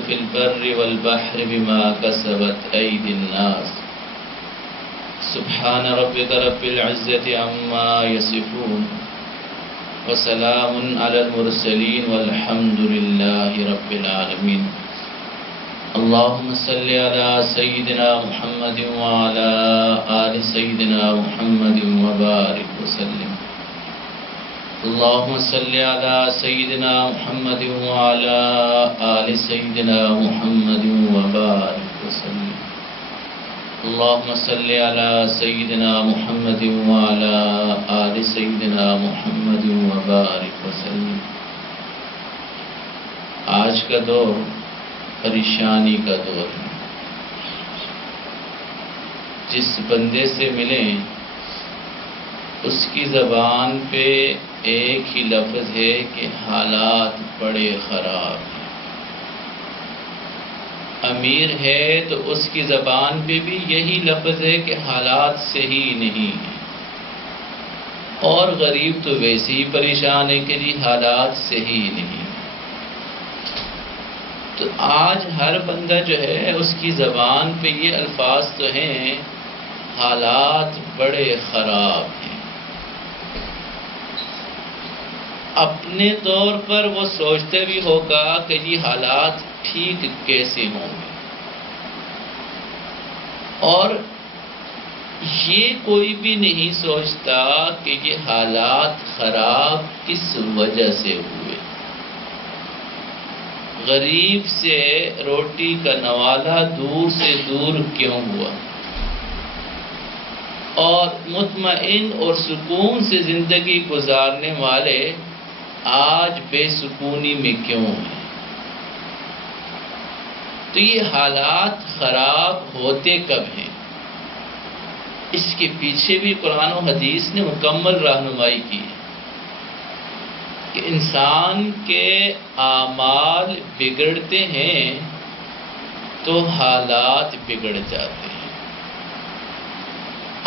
في البر والبحر بما كسبت أيدي الناس سبحان ربك رب العزة عما يصفون وسلام على المرسلين والحمد لله رب العالمين اللهم صل على سيدنا محمد وعلى آل سيدنا محمد وبارك وسلم اللهم صل على سيدنا محمد وعلى آل سيدنا محمد وبارك وسلم اللهم صل على سيدنا محمد وعلى آل سيدنا محمد وبارك وسلم. آج کا دور پریشانی کا دور ہے. جس بندے سے ملیں اس کی زبان پہ ایک ہی لفظ ہے کہ حالات بڑے خراب ہیں. امیر ہے تو اس کی زبان پہ بھی یہی لفظ ہے کہ حالات صحیح نہیں ہیں. اور غریب تو ویسے ہی پریشان ہے کہ جی حالات صحیح نہیں. تو آج ہر بندہ جو ہے اس کی زبان پہ یہ الفاظ تو ہیں حالات بڑے خراب ہیں. اپنے طور پر وہ سوچتے بھی ہوگا کہ یہ حالات ٹھیک کیسے ہوں گے. اور یہ کوئی بھی نہیں سوچتا کہ یہ حالات خراب کس وجہ سے ہوئے. غریب سے روٹی کا نوالا دور سے دور کیوں ہوا؟ اور مطمئن اور سکون سے زندگی گزارنے والے آج بے سکونی میں کیوں ہیں؟ تو یہ حالات خراب ہوتے کب ہیں؟ اس کے پیچھے بھی قرآن و حدیث نے مکمل رہنمائی کی ہے کہ انسان کے اعمال بگڑتے ہیں تو حالات بگڑ جاتے ہیں.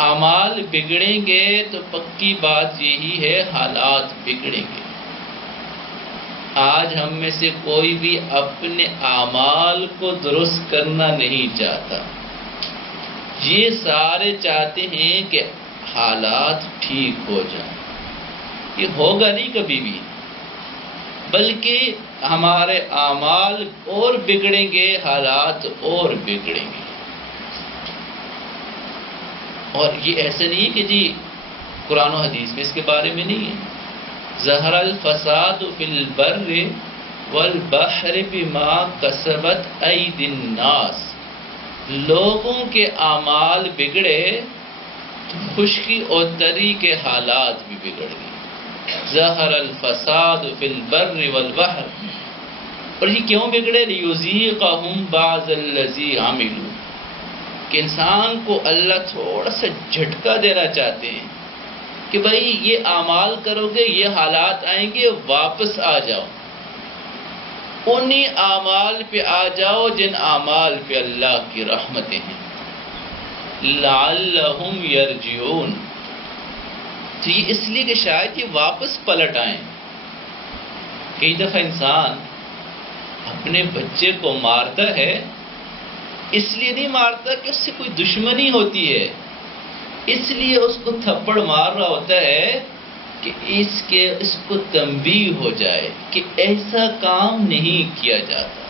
اعمال بگڑیں گے تو پکی بات یہی ہے حالات بگڑیں گے. آج ہم میں سے کوئی بھی اپنے اعمال کو درست کرنا نہیں چاہتا. یہ سارے چاہتے ہیں کہ حالات ٹھیک ہو جائیں. یہ ہوگا نہیں کبھی بھی، بلکہ ہمارے اعمال اور بگڑیں گے، حالات اور بگڑیں گے. اور یہ ایسا نہیں کہ جی قرآن و حدیث میں اس کے بارے میں نہیں ہے. ظہر الفساد فی البر والبحر بما کسبت ایدی الناس. لوگوں کے اعمال بگڑے تو خشکی اور تری کے حالات بھی بگڑ گئے. ظہر الفساد فی البر والبحر. اور یہ کیوں بگڑے؟ لیذیقہم بعض الذی عملوا. کہ انسان کو اللہ تھوڑا سا جھٹکا دینا چاہتے ہیں کہ بھائی یہ اعمال کرو گے یہ حالات آئیں گے، واپس آ جاؤ، انہی اعمال پہ آ جاؤ جن اعمال پہ اللہ کی رحمتیں ہیں. لعلہم یرجعون. تو یہ اس لیے کہ شاید یہ واپس پلٹ آئیں. کئی دفعہ انسان اپنے بچے کو مارتا ہے، اس لیے نہیں مارتا کہ اس سے کوئی دشمنی ہوتی ہے، اس لیے اس کو تھپڑ مار رہا ہوتا ہے کہ اس کو تنبیہ ہو جائے کہ ایسا کام نہیں کیا جاتا.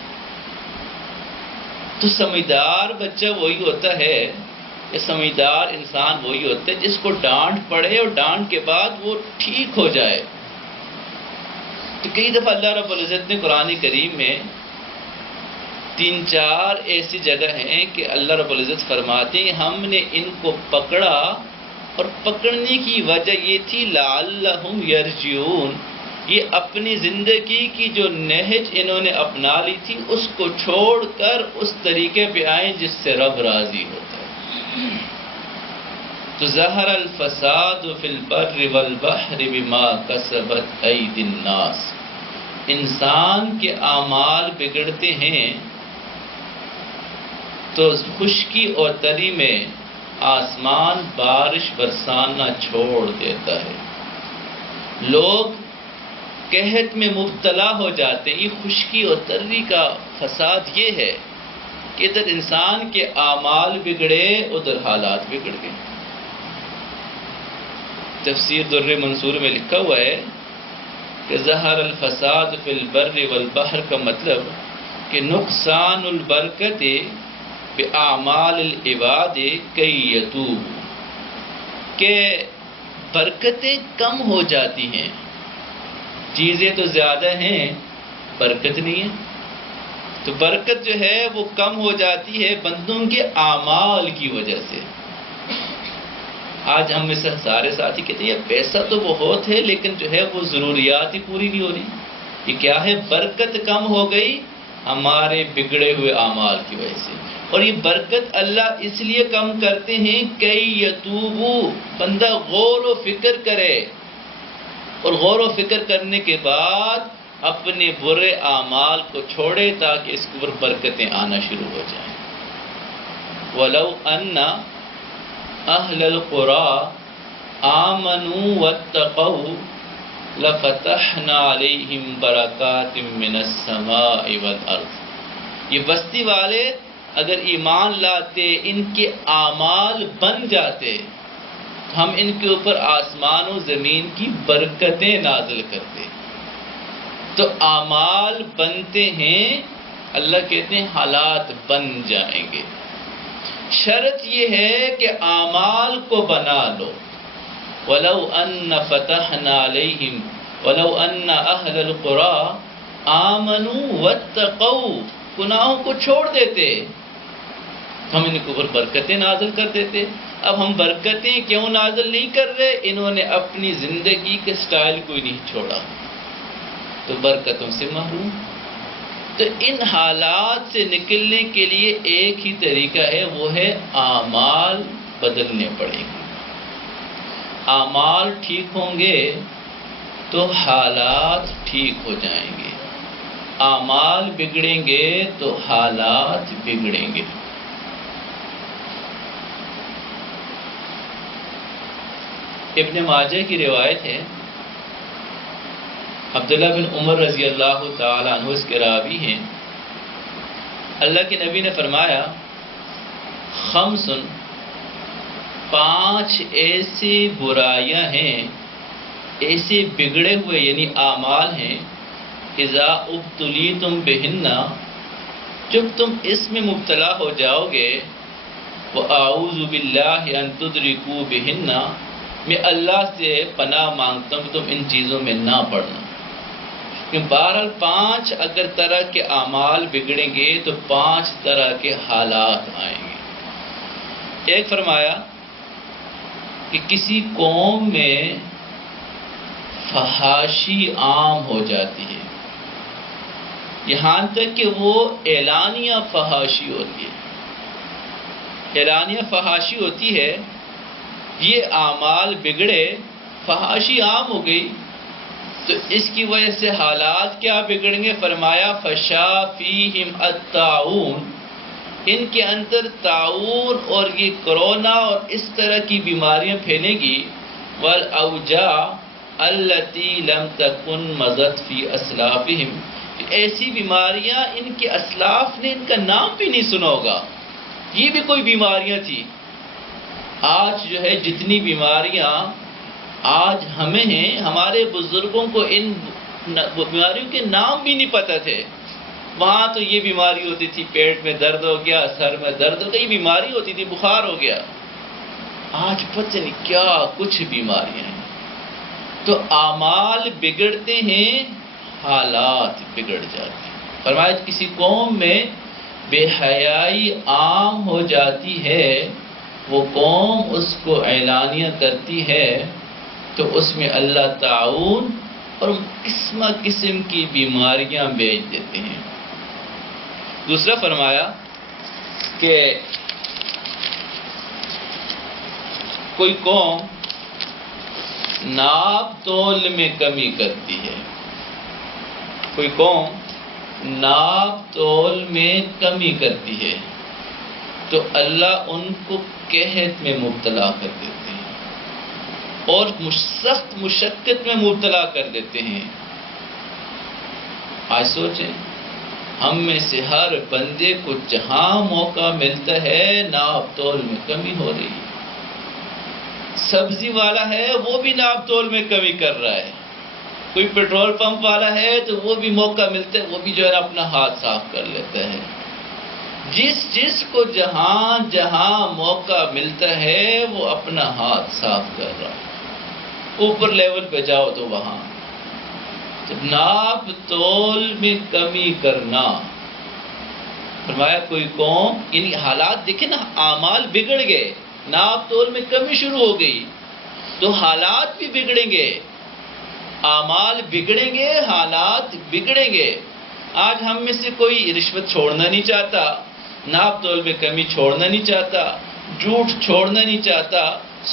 تو سمجھدار بچہ وہی ہوتا ہے، یا سمجھدار انسان وہی ہوتا ہے جس کو ڈانٹ پڑے اور ڈانٹ کے بعد وہ ٹھیک ہو جائے. تو کئی دفعہ اللہ رب العزت نے قرآن کریم میں 3-4 ایسی جگہ ہیں کہ اللہ رب العزت فرماتے ہیں ہم نے ان کو پکڑا، اور پکڑنے کی وجہ یہ تھی لعلہم یرجعون. یہ اپنی زندگی کی جو نہج انہوں نے اپنا لی تھی اس کو چھوڑ کر اس طریقے پہ آئیں جس سے رب راضی ہوتا ہے. تو ظہر الفساد فی البر والبحر بما کسبت ایدی الناس. انسان کے اعمال بگڑتے ہیں تو خشکی اور تری میں آسمان بارش برسانا چھوڑ دیتا ہے. لوگ قحط میں مبتلا ہو جاتے ہیں۔ یہ خشکی اور تری کا فساد یہ ہے کہ ادھر انسان کے اعمال بگڑے، ادھر حالات بگڑ گئے۔ تفسیر در منصور میں لکھا ہوا ہے کہ ظہر الفساد فی البر والبحر کا مطلب کہ نقصان البرکت باعمال العباد کی یتوب، کہ برکتیں کم ہو جاتی ہیں، چیزیں تو زیادہ ہیں، برکت نہیں ہے۔ تو برکت جو ہے وہ کم ہو جاتی ہے بندوں کے اعمال کی وجہ سے۔ آج ہم میں سے سارے ساتھی کہتے ہیں پیسہ تو بہت ہے لیکن جو ہے وہ ضروریات ہی پوری نہیں ہو رہی۔ یہ کیا ہے؟ برکت کم ہو گئی ہمارے بگڑے ہوئے اعمال کی وجہ سے۔ اور یہ برکت اللہ اس لیے کم کرتے ہیں کہ یتوبو، بندہ غور و فکر کرے، اور غور و فکر کرنے کے بعد اپنے برے اعمال کو چھوڑے تاکہ اس کے اوپر برکتیں آنا شروع ہو جائیں۔ وَلَوْ أَنَّ أَهْلَ الْقُرَىٰ آمَنُوا وَاتَّقَوْا لَفَتَحْنَا عَلَيْهِمْ بَرَكَاتٍ مِّنَ السَّمَاءِ وَالْأَرْضِ، یہ بستی والے اگر ایمان لاتے، ان کے اعمال بن جاتے، ہم ان کے اوپر آسمان و زمین کی برکتیں نازل کرتے۔ تو اعمال بنتے ہیں، اللہ کہتے ہیں حالات بن جائیں گے۔ شرط یہ ہے کہ اعمال کو بنا لو۔ وَلَوْ أَنَّ فَتَحْنَا عَلَيْهِمْ وَلَوْ أَنَّ أَهْلَ الْقُرَىٰ آمَنُوا وَاتَّقَوْا، گناہوں کو چھوڑ دیتے، ہم ان کے اوپر برکتیں نازل کر دیتے۔ اب ہم برکتیں کیوں نازل نہیں کر رہے؟ انہوں نے اپنی زندگی کے سٹائل کو ہی نہیں چھوڑا، تو برکتوں سے محروم۔ تو ان حالات سے نکلنے کے لیے ایک ہی طریقہ ہے، وہ ہے اعمال بدلنے پڑیں گے۔ اعمال ٹھیک ہوں گے تو حالات ٹھیک ہو جائیں گے، اعمال بگڑیں گے تو حالات بگڑیں گے۔ ابن ماجہ کی روایت ہے، عبداللہ بن عمر رضی اللہ تعالیٰ عنہ اس کے راوی ہیں، اللہ کے نبی نے فرمایا خمس، 5 ایسی برائیاں ہیں، ایسے بگڑے ہوئے یعنی اعمال ہیں، اذا ابتلیتم بہن، جب تم اس میں مبتلا ہو جاؤ گے، وَأَعُوذُ بِاللَّهِ أَن تُدْرِكُوا بِهِنَّ، میں اللہ سے پناہ مانگتا ہوں کہ تم ان چیزوں میں نہ پڑنا۔ کہ بہرحال 5 اگر طرح کے اعمال بگڑیں گے تو 5 طرح کے حالات آئیں گے۔ ایک فرمایا کہ کسی قوم میں فحاشی عام ہو جاتی ہے، یہاں تک کہ وہ اعلانیہ فحاشی ہوتی ہے۔ اعلانیہ فحاشی ہوتی ہے، یہ اعمال بگڑے، فحاشی عام ہو گئی، تو اس کی وجہ سے حالات کیا بگڑیں گے؟ فرمایا فشا فیہم الطاعون، ان کے اندر طاعون اور یہ کرونا اور اس طرح کی بیماریاں پھیلیں گی، والاوجاع التی لم تکن مضت فی اسلافہم، ایسی بیماریاں ان کے اسلاف نے ان کا نام بھی نہیں سنا ہوگا، یہ بھی کوئی بیماریاں تھی۔ آج جو ہے جتنی بیماریاں آج ہمیں ہیں، ہمارے بزرگوں کو ان بیماریوں کے نام بھی نہیں پتہ تھے۔ وہاں تو یہ بیماری ہوتی تھی، پیٹ میں درد ہو گیا، سر میں درد ہو گیا، یہ بیماری ہوتی تھی، بخار ہو گیا۔ آج پتہ نہیں کیا کچھ بیماریاں ہیں۔ تو اعمال بگڑتے ہیں، حالات بگڑ جاتے ہیں۔ فرمایا کسی قوم میں بے حیائی عام ہو جاتی ہے، وہ قوم اس کو اعلانیہ کرتی ہے تو اس میں اللہ تعاون اور قسم قسم کی بیماریاں بیچ دیتے ہیں۔ دوسرا فرمایا کہ کوئی قوم ناپ تول میں کمی کرتی ہے، کوئی قوم ناپ تول میں کمی کرتی ہے تو اللہ ان کو قحط میں مبتلا کر دیتے ہیں اور سخت مشقت میں مبتلا کر دیتے ہیں۔ آج سوچیں، ہم میں سے ہر بندے کو جہاں موقع ملتا ہے ناپ تول میں کمی ہو رہی ہے۔ سبزی والا ہے وہ بھی ناپ تول میں کمی کر رہا ہے، کوئی پیٹرول پمپ والا ہے تو وہ بھی موقع ملتا ہے، وہ بھی جو ہے اپنا ہاتھ صاف کر لیتا ہے۔ جس کو جہاں جہاں موقع ملتا ہے وہ اپنا ہاتھ صاف کر رہا ہے۔ اوپر لیول پہ جاؤ تو وہاں ناپ تول میں کمی کرنا۔ فرمایا کوئی قوم، یعنی حالات دیکھیں نا، اعمال بگڑ گئے، ناپ تول میں کمی شروع ہو گئی تو حالات بھی بگڑیں گے، اعمال بگڑیں گے، حالات بگڑیں گے۔ آج ہم میں سے کوئی رشوت چھوڑنا نہیں چاہتا، ناپ تول میں کمی چھوڑنا نہیں چاہتا، جھوٹ چھوڑنا نہیں چاہتا،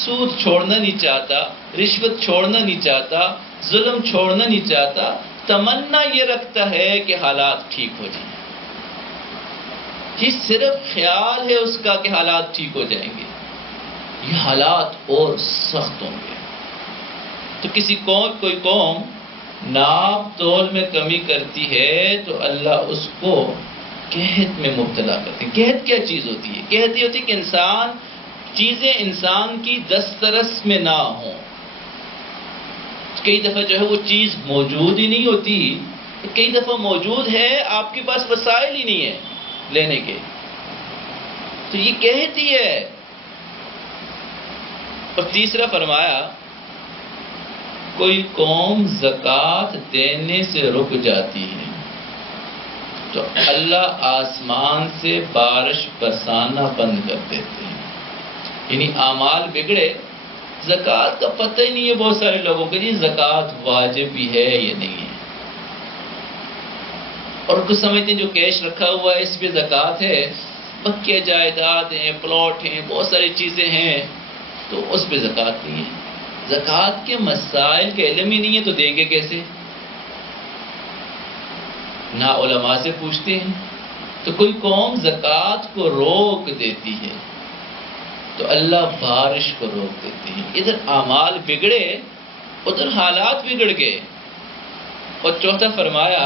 سود چھوڑنا نہیں چاہتا، رشوت چھوڑنا نہیں چاہتا، ظلم چھوڑنا نہیں چاہتا، تمنا یہ رکھتا ہے کہ حالات ٹھیک ہو جائیں۔ یہ صرف خیال ہے اس کا کہ حالات ٹھیک ہو جائیں گے، یہ حالات اور سخت ہوں گے۔ تو کوئی قوم ناپ تول میں کمی کرتی ہے تو اللہ اس کو قحط میں مبتلا کرتے ہیں۔ قحط کیا چیز ہوتی ہے؟ قحط یہ ہوتی ہے کہ چیزیں انسان کی دسترس میں نہ ہوں۔ کئی دفعہ جو ہے وہ چیز موجود ہی نہیں ہوتی، کئی دفعہ موجود ہے، آپ کے پاس وسائل ہی نہیں ہے لینے کے، تو یہ قحط ہی ہے۔ اور تیسرا فرمایا کوئی قوم زکوٰۃ دینے سے رک جاتی ہے تو اللہ آسمان سے بارش برسانا بند کر دیتے ہیں۔ یعنی اعمال بگڑے، زکوٰۃ کا پتہ ہی نہیں ہے بہت سارے لوگوں کو، جی زکوٰۃ واجب بھی ہے یا نہیں ہے، اور کچھ سمجھتے ہیں جو کیش رکھا ہوا ہے اس پہ زکوٰۃ ہے، پکے جائیداد ہیں، پلاٹ ہیں، بہت ساری چیزیں ہیں تو اس پہ زکوٰۃ نہیں ہے۔ زکوٰۃ کے مسائل کے علم ہی نہیں ہے تو دیں گے کیسے؟ نہ علماء سے پوچھتے ہیں۔ تو کوئی قوم زکوٰۃ کو روک دیتی ہے تو اللہ بارش کو روک دیتے ہیں۔ ادھر اعمال بگڑے، ادھر حالات بگڑ گئے۔ اور چوتھا فرمایا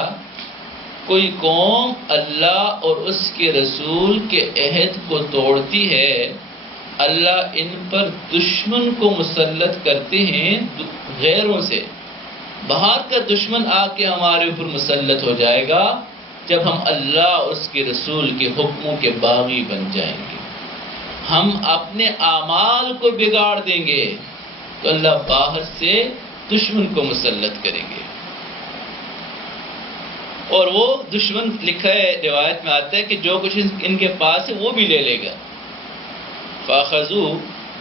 کوئی قوم اللہ اور اس کے رسول کے عہد کو توڑتی ہے، اللہ ان پر دشمن کو مسلط کرتے ہیں غیروں سے۔ باہر کا دشمن آ کے ہمارے اوپر مسلط ہو جائے گا جب ہم اللہ اور اس کے رسول کے حکموں کے باغی بن جائیں گے، ہم اپنے اعمال کو بگاڑ دیں گے تو اللہ باہر سے دشمن کو مسلط کریں گے۔ اور وہ دشمن لکھا ہے، روایت میں آتا ہے کہ جو کچھ ان کے پاس ہے وہ بھی لے لے گا۔ فَأَخَذُوا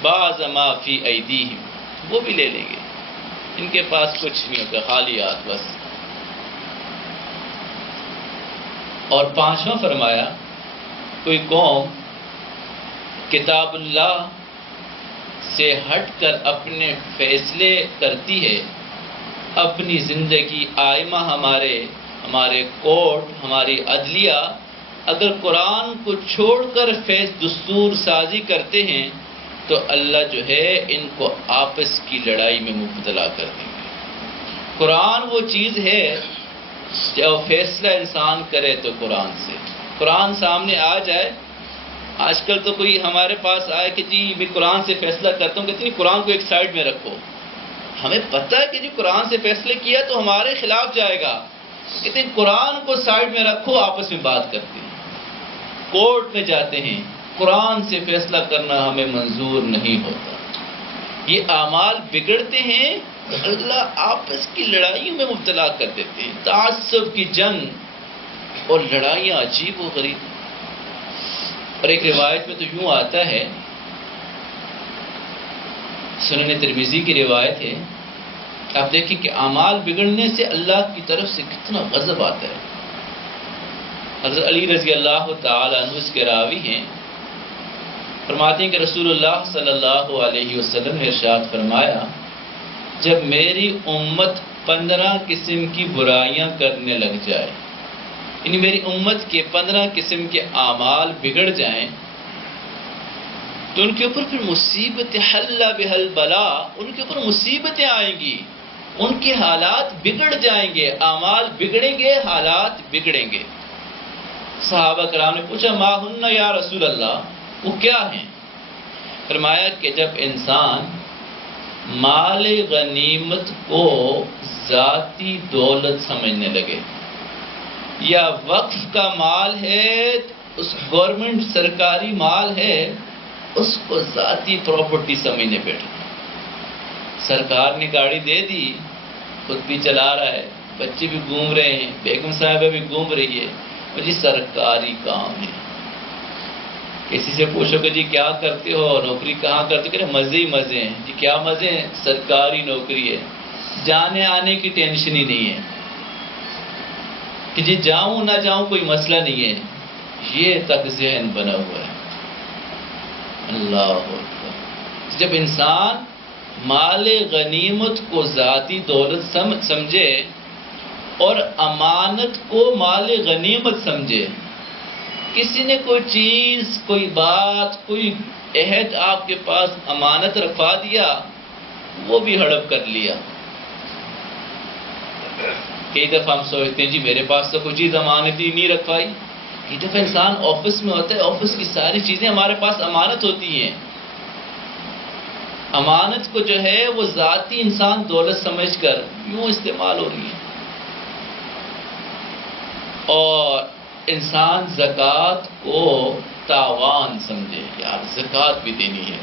بَعْضَ مَا فِي أَيْدِيهِمْ، وہ بھی لے لیں گے، ان کے پاس کچھ نہیں ہوگا، خالی ہاتھ بس۔ اور پانچواں فرمایا کوئی قوم کتاب اللہ سے ہٹ کر اپنے فیصلے کرتی ہے، اپنی زندگی آئمہ ہمارے کورٹ، ہماری عدلیہ اگر قرآن کو چھوڑ کر دستور سازی کرتے ہیں تو اللہ جو ہے ان کو آپس کی لڑائی میں مبتلا کر دیں گے۔ قرآن وہ چیز ہے جو فیصلہ انسان کرے تو قرآن سے، قرآن سامنے آ جائے۔ آج کل تو کوئی ہمارے پاس آئے کہ جی میں قرآن سے فیصلہ کرتا ہوں، کہتے ہیں قرآن کو ایک سائڈ میں رکھو۔ ہمیں پتہ ہے کہ جی قرآن سے فیصلے کیا تو ہمارے خلاف جائے گا، کہتے ہیں قرآن کو سائڈ میں رکھو، آپس میں بات کرتے ہیں، کورٹ میں جاتے ہیں، قرآن سے فیصلہ کرنا ہمیں منظور نہیں ہوتا۔ یہ اعمال بگڑتے ہیں تو اللہ آپس کی لڑائیوں میں مبتلا کر دیتے ہیں، تعصب کی جنگ اور لڑائیاں عجیب و غریب۔ اور ایک روایت میں تو یوں آتا ہے، سنن ترمذی کی روایت ہے، آپ دیکھیں کہ اعمال بگڑنے سے اللہ کی طرف سے کتنا غضب آتا ہے۔ حضرت علی رضی اللہ تعالی عنہ اس کے راوی ہیں، فرماتے ہیں کہ رسول اللہ صلی اللہ علیہ وسلم نے ارشاد فرمایا جب میری امت 15 قسم کی برائیاں کرنے لگ جائے، یعنی میری امت کے 15 قسم کے اعمال بگڑ جائیں تو ان کے اوپر پھر مصیبت حل بہل بلا، ان کے اوپر مصیبتیں آئیں گی، ان کے حالات بگڑ جائیں گے، اعمال بگڑیں گے، حالات بگڑیں گے۔ صحابہ کرام نے پوچھا ما ہن یا رسول اللہ، وہ کیا ہیں؟ فرمایا کہ جب انسان مال غنیمت کو ذاتی دولت سمجھنے لگے، یا وقف کا مال ہے، اس گورنمنٹ سرکاری مال ہے، اس کو ذاتی پراپرٹی سمجھنے بیٹھے۔ سرکار نے گاڑی دے دی، خود بھی چلا رہا ہے، بچے بھی گھوم رہے ہیں، بیگم صاحبہ بھی گھوم رہی ہے، اور جی سرکاری کام ہے۔ کسی سے پوچھو کہ جی کیا کرتے ہو، نوکری کہاں کرتے ہو، کہ مزے ہی مزے ہیں۔ جی کیا مزے ہیں؟ سرکاری نوکری ہے، جانے آنے کی ٹینشن ہی نہیں ہے، کہ جی جاؤں نہ جاؤں کوئی مسئلہ نہیں ہے۔ یہ تک ذہن بنا ہوا ہے۔ اللہ اکبر۔ جب انسان مال غنیمت کو ذاتی دولت سمجھے اور امانت کو مال غنیمت سمجھے، کسی نے کوئی چیز، کوئی بات، کوئی عہد آپ کے پاس امانت رکھوا دیا، وہ بھی ہڑپ کر لیا۔ کئی دفعہ ہم سوچتے ہیں جی میرے پاس تو کوئی چیز امانت ہی نہیں رکھوائی۔ کئی دفعہ انسان آفس میں ہوتا ہے، آفس کی ساری چیزیں ہمارے پاس امانت ہوتی ہیں، امانت کو جو ہے وہ ذاتی انسان دولت سمجھ کر یوں استعمال ہو رہی ہے۔ اور انسان زکوٰۃ کو تاوان سمجھے، یار زکوٰۃ بھی دینی ہے،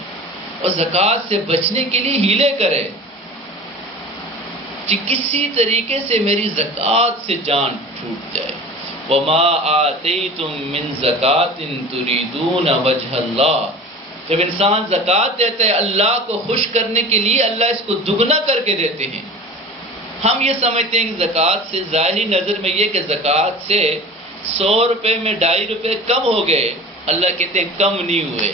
اور زکوٰۃ سے بچنے کے لیے ہیلے کرے کہ کسی طریقے سے میری زکوٰۃ سے جان چھوٹ جائے۔ وما آتیتم من زکوٰۃ تریدون وجہ اللہ۔ جب انسان زکوٰۃ دیتا ہے اللہ کو خوش کرنے کے لیے، اللہ اس کو دگنا کر کے دیتے ہیں۔ ہم یہ سمجھتے ہیں کہ زکوٰۃ سے، ظاہری نظر میں یہ کہ زکوٰۃ سے 100 روپے میں 2.5 روپے کم ہو گئے، اللہ کہتے ہیں کم نہیں ہوئے،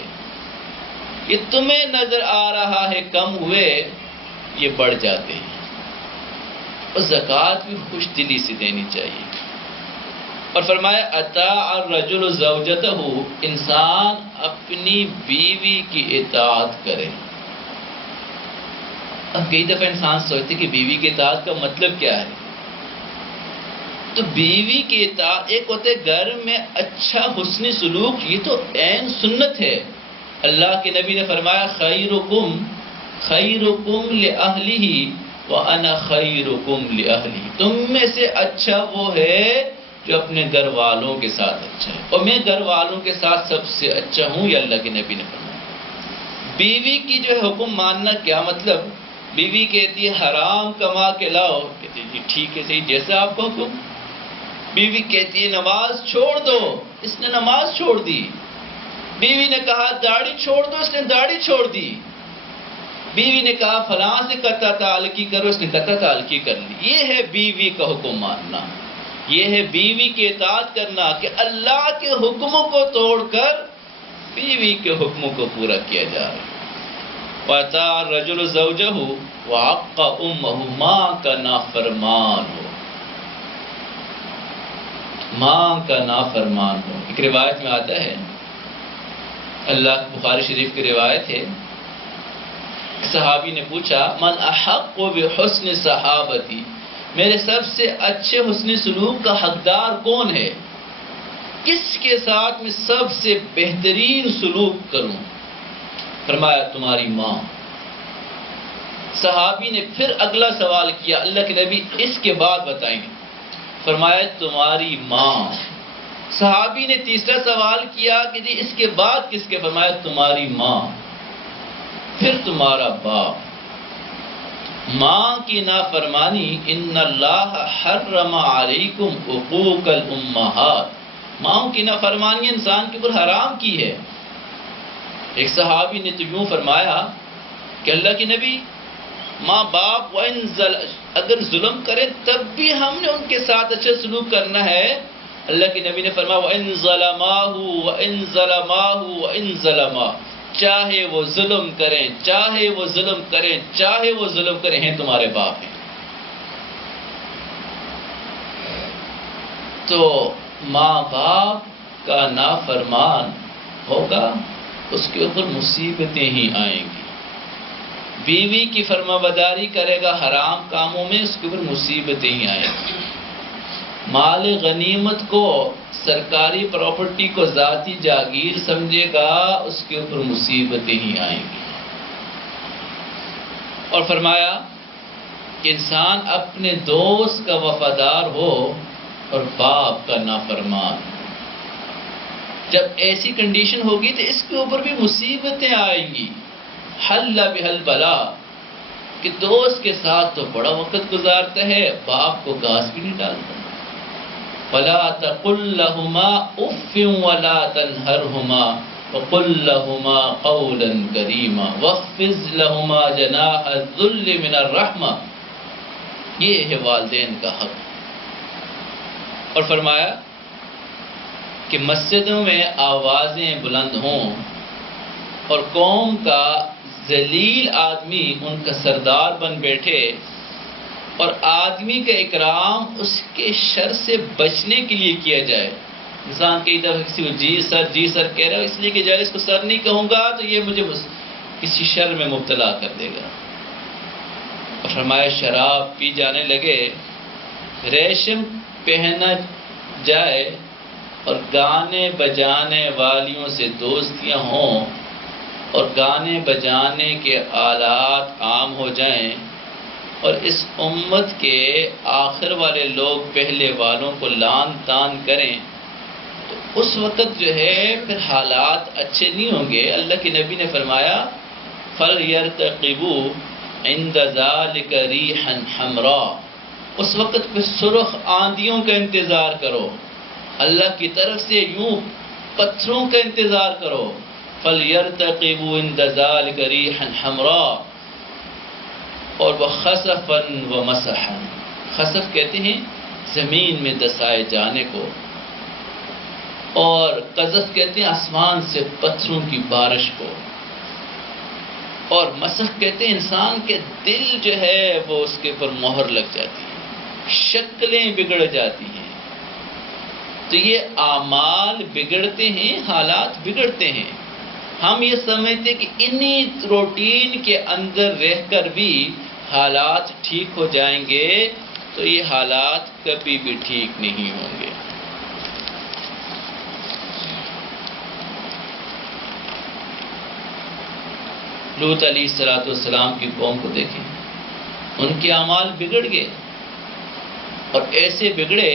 یہ تمہیں نظر آ رہا ہے کم ہوئے، یہ بڑھ جاتے ہیں۔ اور زکوٰۃ بھی خوش دلی سے دینی چاہیے۔ اور فرمایا اطاع الرجل زوجتہ، انسان اپنی بیوی کی اطاعت کرے۔ اب کئی دفعہ انسان سوچتے کہ بیوی کی اطاعت کا مطلب کیا ہے؟ تو بیوی کی اطاعت ایک ہوتے گھر میں اچھا حسن سلوک، یہ تو عین سنت ہے۔ اللہ کے نبی نے فرمایا خیرکم لأہلہ وَأَنَا خَيْرُكُمْ لِأَهْلِهِ، تم میں سے اچھا وہ ہے جو اپنے گھر والوں کے ساتھ اچھا ہے، اور میں گھر والوں کے ساتھ سب سے اچھا ہوں، یہ اللہ کے نبی نے فرمایا۔ بیوی کی جو ہے حکم ماننا کیا مطلب؟ بیوی کہتی ہے حرام کما کے لاؤ، کہتی ہے جی ٹھیک ہے صحیح، جیسا آپ کا حکم۔ بیوی کہتی ہے نماز چھوڑ دو، اس نے نماز چھوڑ دی۔ بیوی نے کہا داڑھی چھوڑ دو، اس نے داڑھی چھوڑ دی۔ بیوی نے کہا فلاں سے قطع تعلقی کرو، اس نے قطع تعلقی کر لی۔ یہ ہے بیوی کا حکم ماننا، یہ ہے بیوی کی اطاعت کرنا کہ اللہ کے حکموں کو توڑ کر بیوی کے حکموں کو پورا کیا جا رہا ہے۔ وَأَطَاعَ الرَّجُلُ زَوْجَهُ وَعَقَّ أُمَّهُ، ماں کا نافرمان ہو، ماں کا نافرمان ہو۔ ایک روایت میں آتا ہے، اللہ بخاری شریف کی روایت ہے، صحابی نے پوچھا من احق بحسن صحابتی، میرے سب سے اچھے حسن سلوک کا حقدار کون ہے؟ کس کے ساتھ میں سب سے بہترین سلوک کروں؟ فرمایا تمہاری ماں۔ صحابی نے پھر اگلا سوال کیا، اللہ کے نبی اس کے بعد بتائیں گے؟ فرمایا تمہاری ماں۔ صحابی نے تیسرا سوال کیا کہ جی اس کے بعد کس کے؟ فرمایا تمہاری ماں، پھر تمہارا باپ۔ ماں کی نافرمانی، ان اللہ حرم علیکم حقوق الامہات، ماں کی نافرمانی انسان کے اوپر حرام کی ہے۔ ایک صحابی نے تو یوں فرمایا کہ اللہ کے نبی ماں باپ اگر ظلم کریں تب بھی ہم نے ان کے ساتھ اچھا سلوک کرنا ہے۔ اللہ کے نبی نے فرمایا وَإِن ظَلَمَاهُ وَإِن ظَلَمَاهُ وَإِن ظَلَمَاهُ، چاہے وہ ظلم کریں، چاہے وہ ظلم کریں، چاہے وہ ظلم کریں، ہیں تمہارے باپ ہیں۔ تو ماں باپ کا نافرمان ہوگا، اس کے اوپر مصیبتیں ہی آئیں گی۔ بیوی کی فرما برداری کرے گا حرام کاموں میں، اس کے اوپر مصیبتیں ہی آئیں گی۔ مال غنیمت کو، سرکاری پراپرٹی کو ذاتی جاگیر سمجھے گا، اس کے اوپر مصیبتیں ہی آئیں گی۔ اور فرمایا کہ انسان اپنے دوست کا وفادار ہو اور باپ کا نافرمان۔ جب ایسی کنڈیشن ہوگی تو اس کے اوپر بھی مصیبتیں آئیں گی۔ حل بحل بلا، کہ دوست کے ساتھ تو بڑا وقت گزارتا ہے، باپ کو گھاس بھی نہیں ڈالتا۔ فلا تقل لهما اف ولا تنهرهما وقل لهما قولا كريما واخفض لهما جناح الذل من الرحمة، یہ ہے والدین کا حق۔ اور فرمایا کہ مسجدوں میں آوازیں بلند ہوں اور قوم کا ذلیل آدمی ان کا سردار بن بیٹھے، اور آدمی کا اکرام اس کے شر سے بچنے کے لیے کیا جائے۔ انسان کئی دفعہ کسی کو جی سر کہہ رہا ہے، اس لیے کہ جائے اس کو سر نہیں کہوں گا تو یہ مجھے کسی شر میں مبتلا کر دے گا۔ اور فرمایا شراب پی جانے لگے، ریشم پہنا جائے اور گانے بجانے والیوں سے دوستیاں ہوں اور گانے بجانے کے آلات عام ہو جائیں، اور اس امت کے آخر والے لوگ پہلے والوں کو لان تان کریں، تو اس وقت جو ہے پھر حالات اچھے نہیں ہوں گے۔ اللہ کے نبی نے فرمایا فَلْيَرْتَقِبُوا عِنْدَ ذَلِكَ رِيحًا حَمْرَاء، اس وقت پہ سرخ آندھیوں کا انتظار کرو، اللہ کی طرف سے یوں پتھروں کا انتظار کرو۔ فَلْيَرْتَقِبُوا عِنْدَ ذَلِكَ رِيحًا حَمْرَاء، اور وہ خسفاً و مسحاً، خسف کہتے ہیں زمین میں دسائے جانے کو، اور قذف کہتے ہیں آسمان سے پتھروں کی بارش کو، اور مسح کہتے ہیں انسان کے دل جو ہے وہ اس کے اوپر مہر لگ جاتی ہے، شکلیں بگڑ جاتی ہیں۔ تو یہ اعمال بگڑتے ہیں، حالات بگڑتے ہیں۔ ہم یہ سمجھتے کہ انہی روٹین کے اندر رہ کر بھی حالات ٹھیک ہو جائیں گے، تو یہ حالات کبھی بھی ٹھیک نہیں ہوں گے۔ لوط علیہ السلام کی قوم کو دیکھیں، ان کے اعمال بگڑ گئے، اور ایسے بگڑے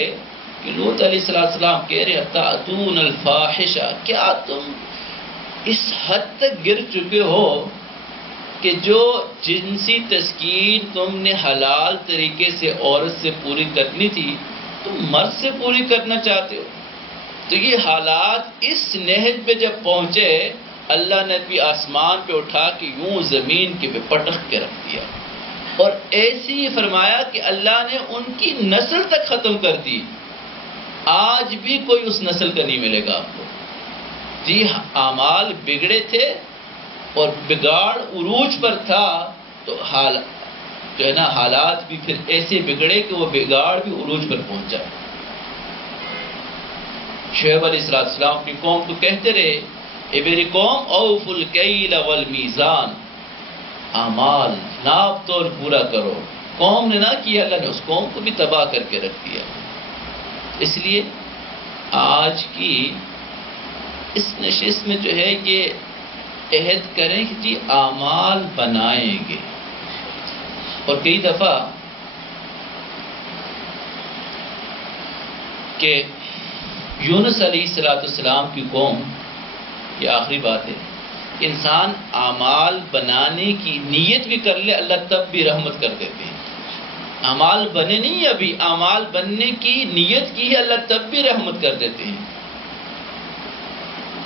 کہ لوط علیہ السلام کہہ رہے تأتون الفاحشہ، کیا تم اس حد تک گر چکے ہو کہ جو جنسی تسکین تم نے حلال طریقے سے عورت سے پوری کرنی تھی تم مرد سے پوری کرنا چاہتے ہو۔ تو یہ حالات اس نہج پہ جب پہنچے، اللہ نے بھی آسمان پہ اٹھا کے یوں زمین کے پہ پٹخ کے رکھ دیا، اور ایسی ہی فرمایا کہ اللہ نے ان کی نسل تک ختم کر دی۔ آج بھی کوئی اس نسل کا نہیں ملے گا آپ کو۔ جی اعمال بگڑے تھے اور بگاڑ عروج پر تھا، تو جو ہے نا حالات بھی پھر ایسے بگڑے کہ وہ بگاڑ بھی عروج پر پہنچا۔ شعیب علیہ السلام اپنی قوم کو کہتے رہے، اے میری قوم اوفوا الکیل والمیزان، اعمال ناپ تول پورا کرو۔ قوم نے نہ کیا، اللہ نے اس قوم کو بھی تباہ کر کے رکھ دیا۔ اس لیے آج کی اس نشست میں جو ہے یہ عہد کریں کہ جی اعمال بنائیں گے۔ اور کئی دفعہ کہ یونس علیہ السلام کی قوم، یہ آخری بات ہے، انسان اعمال بنانے کی نیت بھی کر لے، اللہ تب بھی رحمت کر دیتے ہیں۔ اعمال بنے نہیں، ابھی اعمال بننے کی نیت کی ہے، اللہ تب بھی رحمت کر دیتے ہیں۔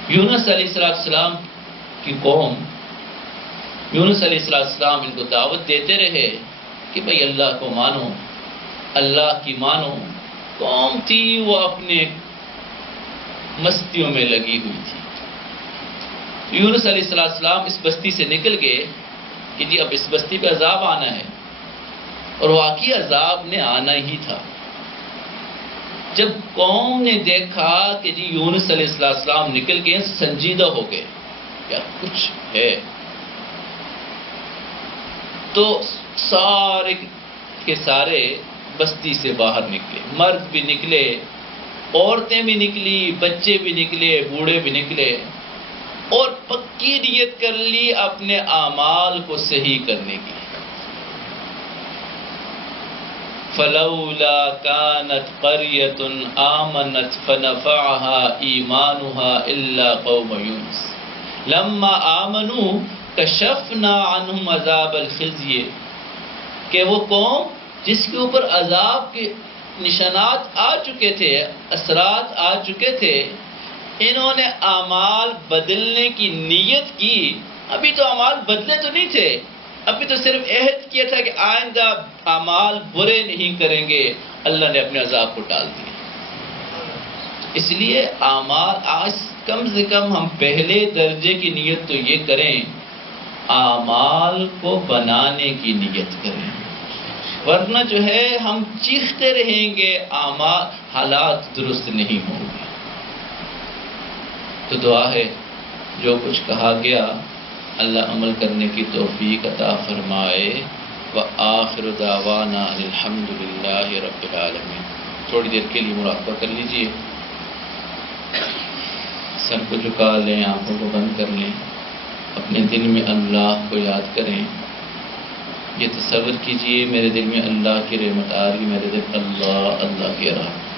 یونس علیہ السلام کی قوم، یونس علیہ السلام ان کو دعوت دیتے رہے کہ بھئی اللہ کو مانو، اللہ کی مانو۔ قوم تھی وہ اپنے مستیوں میں لگی ہوئی تھی۔ یونس علیہ السلام اس بستی سے نکل گئے کہ جی اب اس بستی پہ عذاب آنا ہے، اور واقعی عذاب نے آنا ہی تھا۔ جب قوم نے دیکھا کہ جی یونس علیہ السلام نکل گئے، سنجیدہ ہو گئے، کیا کچھ ہے۔ تو سارے کے سارے بستی سے باہر نکلے، مرد بھی نکلے، عورتیں بھی نکلی، بچے بھی نکلے، بوڑھے بھی نکلے، اور پکی نیت کر لی اپنے اعمال کو صحیح کرنے کی۔ فلولا كانت قرية آمنت فنفعها إيمانها إلا قوم يونس لما آمنوا كشفنا عنهم عذاب الخزي، کہ وہ قوم جس کے اوپر عذاب کے نشانات آ چکے تھے، اثرات آ چکے تھے، انہوں نے اعمال بدلنے کی نیت کی۔ ابھی تو اعمال بدلے تو نہیں تھے، ابھی تو صرف عہد کیا تھا کہ آئندہ اعمال برے نہیں کریں گے، اللہ نے اپنے عذاب کو ٹال دیا۔ اس لیے اعمال آج کم سے کم ہم پہلے درجے کی نیت تو یہ کریں، اعمال کو بنانے کی نیت کریں، ورنہ جو ہے ہم چیختے رہیں گے، اعمال حالات درست نہیں ہوں گے۔ تو دعا ہے جو کچھ کہا گیا اللہ عمل کرنے کی توفیق عطا فرمائے۔ وآخر دعوانا الحمدللہ رب العالمین۔ تھوڑی دیر کے لیے مراقبہ کر لیجئے، سر کو جھکا لیں، آنکھوں کو بند کر لیں، اپنے دل میں اللہ کو یاد کریں۔ یہ تصور کیجئے میرے دل میں اللہ کی رحمت آ رہی، میرے دل اللہ اللہ کی رحمت۔